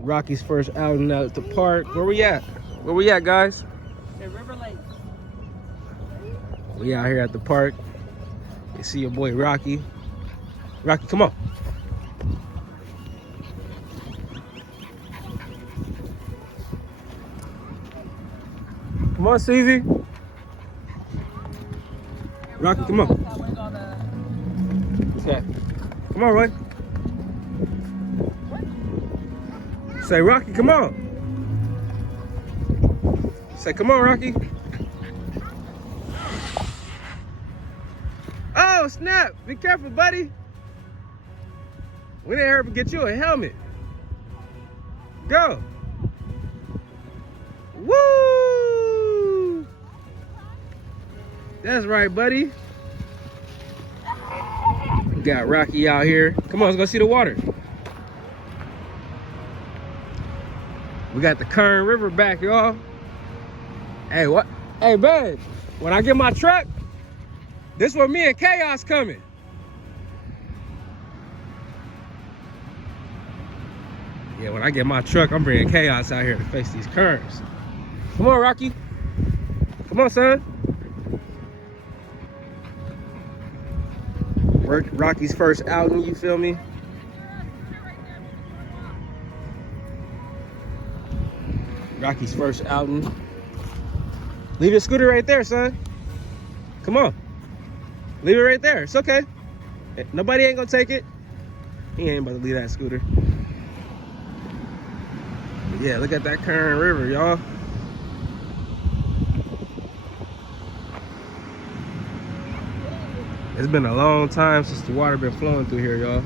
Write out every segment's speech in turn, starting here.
Rocky's first outing out at the park. Where we at? Where we at, guys? At River Lake. We out here at the park. You see your boy Rocky. Rocky, come on. Come on, Stevie. Rocky, come on. Okay. Come on, Roy. Say, Rocky, come on. Say, come on, Rocky. Oh, snap. Be careful, buddy. We didn't hurry to get you a helmet. Go. Woo! That's right, buddy. We got Rocky out here. Come on, let's go see the water. We got the Kern River back, y'all. Hey, what? Hey, babe, when I get my truck, this is where me and Chaos coming. Yeah, when I get my truck, I'm bringing Chaos out here to face these currents. Come on, Rocky. Come on, son. Rocky's first outing, you feel me? Rocky's first outing. Leave your scooter right there, son. Come on. Leave it right there. It's okay. Nobody ain't gonna take it. He ain't about to leave that scooter. But yeah, look at that Kern River, y'all. It's been a long time since the water been flowing through here, y'all.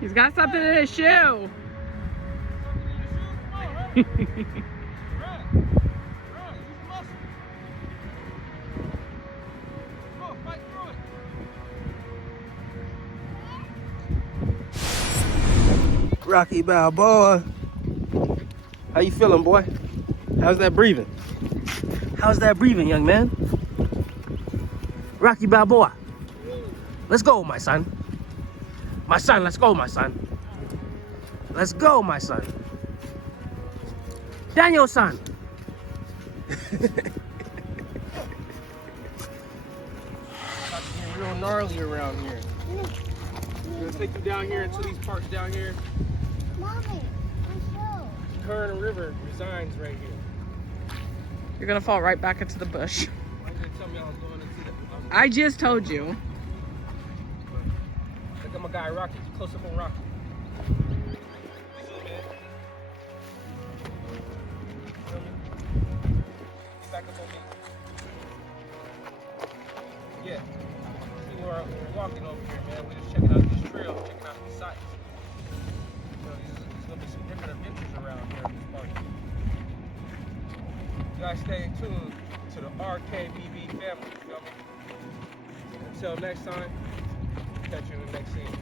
He's got something in his shoe. Rocky Balboa. How you feeling, boy? How's that breathing? How's that breathing, young man? Rocky Balboa. Let's go, my son. My son, let's go, my son. Let's go, my son. Daniel, son. It's real gnarly around here. I'm gonna take you down here into these parks down here. Mommy, Kern River resides right here. You're gonna fall right back into the bush. Why did they tell me I was going into the... I just told you. Look at my guy Rocky. Close up on Rocky. Get back up on me. Yeah. See, we're walking over here, man. We're just checking out this trail, checking out these sights. So there's gonna be some different adventures around here in this park. You guys stay tuned to the RKBB family, you feel me? Until next time, catch you in the next scene.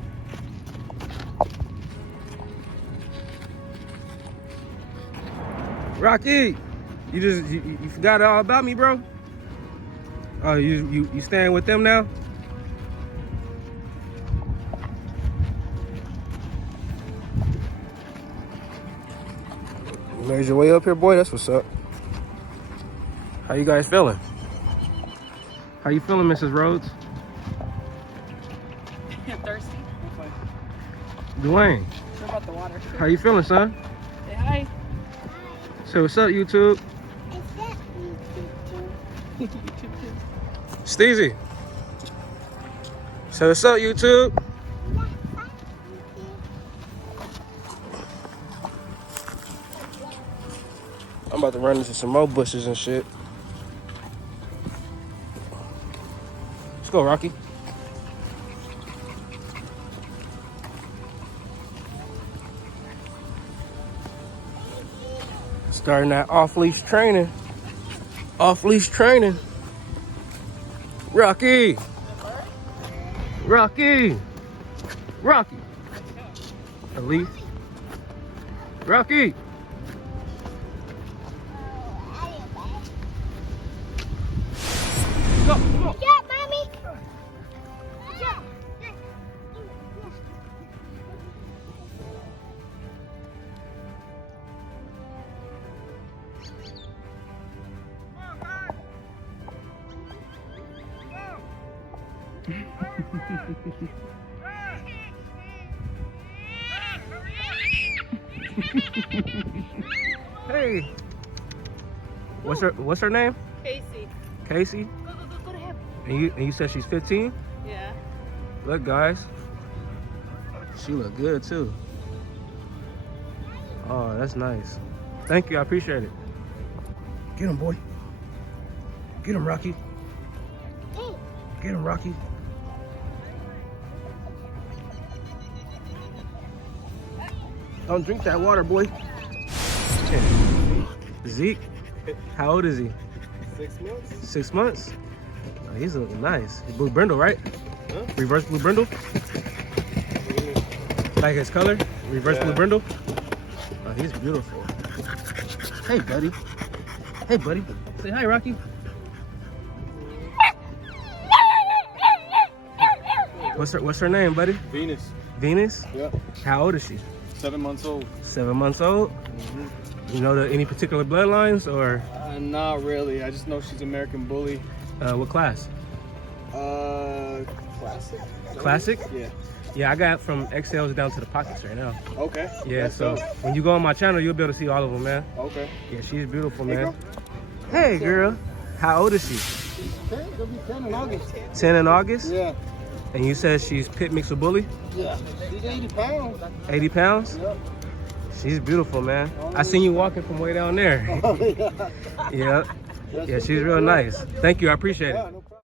Rocky, you forgot all about me, bro? Oh, you staying with them now? You made your way up here, boy. That's what's up. How you guys feeling? How you feeling, Mrs. Rhodes? You're thirsty? Dwayne. What about the water? How you feeling, son? Say hi. Say what's up, YouTube. Steezy. Say what's up, YouTube. I'm about to run into some more bushes and shit. Let's go, Rocky. Starting that off-leash training. Off-leash training. Rocky! Rocky! Rocky! Elise? Rocky! Go, come on. Yeah, mommy. Yeah. Hey! What's her name? Casey. Casey? Go to him. And you said she's 15? Yeah. Look, guys. She look good too. Oh, that's nice. Thank you, I appreciate it. Get him, boy. Get him, Rocky. Get him, Rocky. Don't drink that water, boy. Zeke, how old is he? 6 months. 6 months? Oh, he's looking nice. Blue brindle, right? Huh? Reverse blue brindle? Like his color? Reverse blue brindle? Oh, he's beautiful. Hey, buddy. Hey, buddy. Say hi, Rocky. What's her name, buddy? Venus. Venus? Yeah. How old is she? 7 months old. 7 months old? You know any particular bloodlines or Not really. I just know she's American Bully. what class? Classic. Classic? Yeah. Yeah, I got from XLs down to the pockets right now. Okay. Yeah, That's so dope. when you go on my channel, you'll be able to see all of them, man. Okay. Yeah, she's beautiful, Hey, man. girl. Hey, girl. How old is she? 10. It'll be 10 in August. 10 in August? Yeah. And you said she's pit mixed with bully? Yeah. She's 80 pounds. 80 pounds? Yep. She's beautiful, man. I seen you walking from way down there. Oh, yeah. Yeah. Yeah, she's real nice. Thank you, I appreciate it. Yeah, no problem.